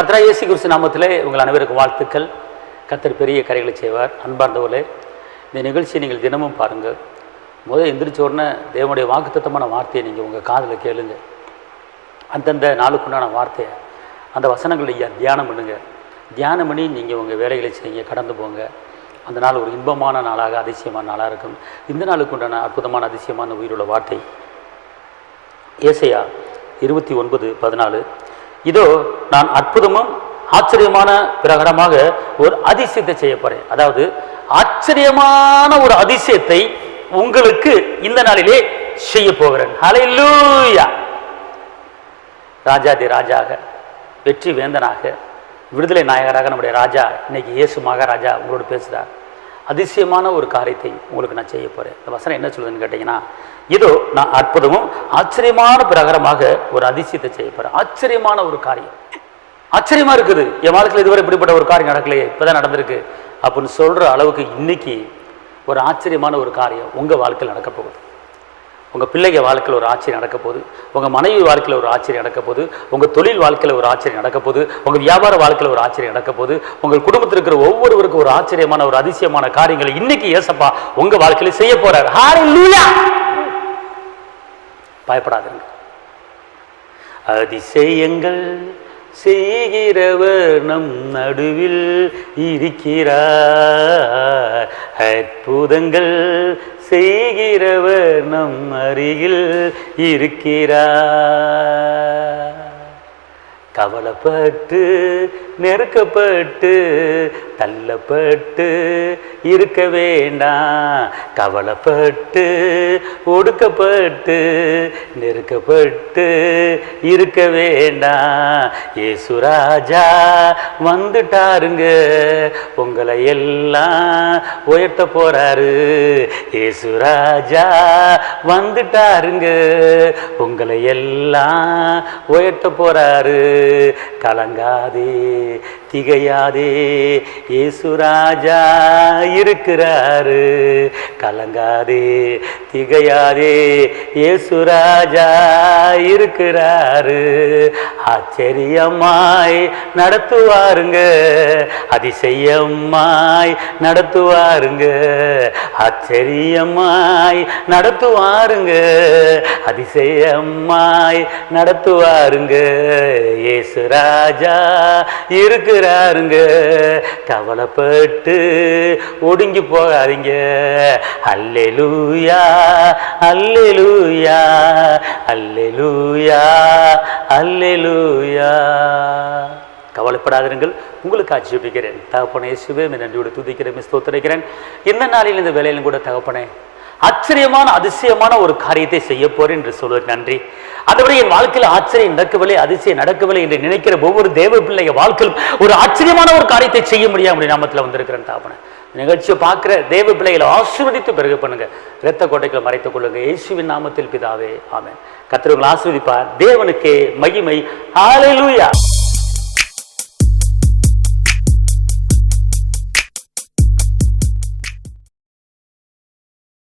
கர்த்தராகிய இயேசு கிறிஸ்து நாமத்திலே உங்கள் அனைவருக்கும் வாழ்த்துக்கள். கர்த்தர் பெரிய காரியங்களை செய்வார். அன்பார்ந்தவர்களே, இந்த நிகழ்ச்சியை நீங்கள் தினமும் பாருங்கள். எந்திரிச்ச உடனே தேவனுடைய வாக்குத்தத்தமான வார்த்தையை நீங்கள் உங்கள் காதில் கேளுங்க. அந்தந்த நாளுக்குண்டான வார்த்தையை, அந்த வசனங்களை தியானம் பண்ணுங்க. தியானம் பண்ணி நீங்கள் உங்கள் வேலைகளை செய்ய கடந்து போங்க. அந்த நாள் ஒரு இன்பமான நாளாக, அதிசயமான நாளாக இருக்கும். இந்த நாளுக்கு உண்டான அற்புதமான அதிசயமான உயிருள்ள வார்த்தை ஏசாயா 29:14. இதோ நான் அற்புதமும் ஆச்சரியமான பிரகாரமாக ஒரு அதிசயத்தை செய்ய போறேன். அதாவது ஆச்சரியமான ஒரு அதிசயத்தை உங்களுக்கு இந்த நாளிலே செய்ய போகிறேன். ஹல்லேலூயா! ராஜாதி ராஜாக, வெற்றி வேந்தனாக, விடுதலை நாயகராக நம்முடைய ராஜா இன்னைக்கு இயேசு மகாராஜா உங்களோட பேசுகிறார். அதிசயமான ஒரு காரியத்தை உங்களுக்கு நான் செய்ய போகிறேன். இந்த வசனம் என்ன சொல்லுதுன்னு கேட்டிங்கன்னா, இதோ நான் அற்புதமும் ஆச்சரியமான பிரகாரமாக ஒரு அதிசயத்தை செய்ய போகிறேன். ஆச்சரியமான ஒரு காரியம், ஆச்சரியமாக இருக்குது. என் வாழ்க்கையில் இதுவரை இப்படிப்பட்ட ஒரு காரியம் நடக்கலையே, இப்போ தான் நடந்திருக்கு அப்படின்னு சொல்கிற அளவுக்கு இன்னைக்கு ஒரு ஆச்சரியமான ஒரு காரியம் உங்கள் வாழ்க்கையில் நடக்க போகுது. உங்கள் பிள்ளைங்க வாழ்க்கையில் ஒரு ஆச்சரியம் நடக்க போகுது. உங்கள் மனைவி வாழ்க்கையில் ஒரு ஆச்சரியம் நடக்க போகுது. உங்கள் தொழில் வாழ்க்கையில் ஒரு ஆச்சரியம் நடக்க போகுது. உங்கள் வியாபார வாழ்க்கையில் ஒரு ஆச்சரியம் நடக்க போகுது. உங்கள் குடும்பத்தில் இருக்கிற ஒவ்வொருவருக்கும் ஒரு ஆச்சரியமான ஒரு அதிசயமான காரியங்களை இன்னைக்கு ஏசப்பா உங்கள் வாழ்க்கையில் செய்ய போறார். ஹல்லேலூயா! பயப்படாதீங்க. அதிசயங்கள் செய்கிறவர் நம் நடுவில் இருக்கிறார். அற்புதங்கள் செய்கிறவர் நம் அருகில் இருக்கிறார். கவலைப்பட்டு, நெருக்கப்பட்டு, தள்ளப்பட்டு இருக்க வேண்டாம். கவலைப்பட்டு, ஒடுக்கப்பட்டு, நெருக்கப்பட்டு இருக்க வேண்டாம். இயேசு ராஜா வந்துட்டாருங்க, உங்களை எல்லாம் உயர்த்த போறாரு. இயேசு ராஜா வந்துட்டாருங்க, உங்களை எல்லாம் உயர்த்த போறாரு. கலங்காதே, திகையாதே, இயேசு ராஜா இருக்கிறாரு. கலங்காதே, திகையாதே, இயேசு ராஜா இருக்கிறாரு. ஆச்சரியமாய் நடத்துவாருங்க, அதிசயமாய் நடத்துவாருங்க. ஆச்சரியமாய் நடத்துவாருங்க, அதிசயமாய் நடத்துவாருங்க. இயேசு ராஜா இருக்கிறாருங்க. கவலைப்பட்டு ஒடுங்கி போகாதீங்க. அல்லேலூயா, அல்லேலூயா, அல்லேலூயா, அல்லேலூயா. கவலைப்படாதீர்கள், உங்களுக்கு ஆட்சேபிக்கிறேன். தகப்பனே இயேசுவே, நன்றியோடு துதிக்கிறேன், ஸ்தோத்திரிக்கிறேன். இந்த நாளில் இந்த வேலையிலும் கூட தகப்பனே ஆச்சரியமான அதிசயமான ஒரு காரியத்தை செய்ய போறேன் என்று சொல்வது நன்றி. அதுவரை என் வாழ்க்கையில் ஆச்சரியம் நடக்கவில்லை, அதிசயம் நடக்கவில்லை என்று நினைக்கிற ஒவ்வொரு தேவ பிள்ளைய வாழ்க்கையிலும் ஒரு ஆச்சரியமான ஒரு காரியத்தை செய்ய முடியாம நாமத்தில் வந்திருக்கிறேன். தாப்பன நிகழ்ச்சியை பார்க்கிற தேவ பிள்ளைகளை ஆசீர்வதித்து பிறகு பண்ணுங்க. இரத்த கோட்டைகளை மறைத்துக் கொள்ளுங்க. இயேசுவின் நாமத்தில் பிதாவே, ஆமென். கர்த்தர் உங்களை ஆசீர்வதிப்பார். தேவனுக்கே மகிமை. ஹல்லேலூயா.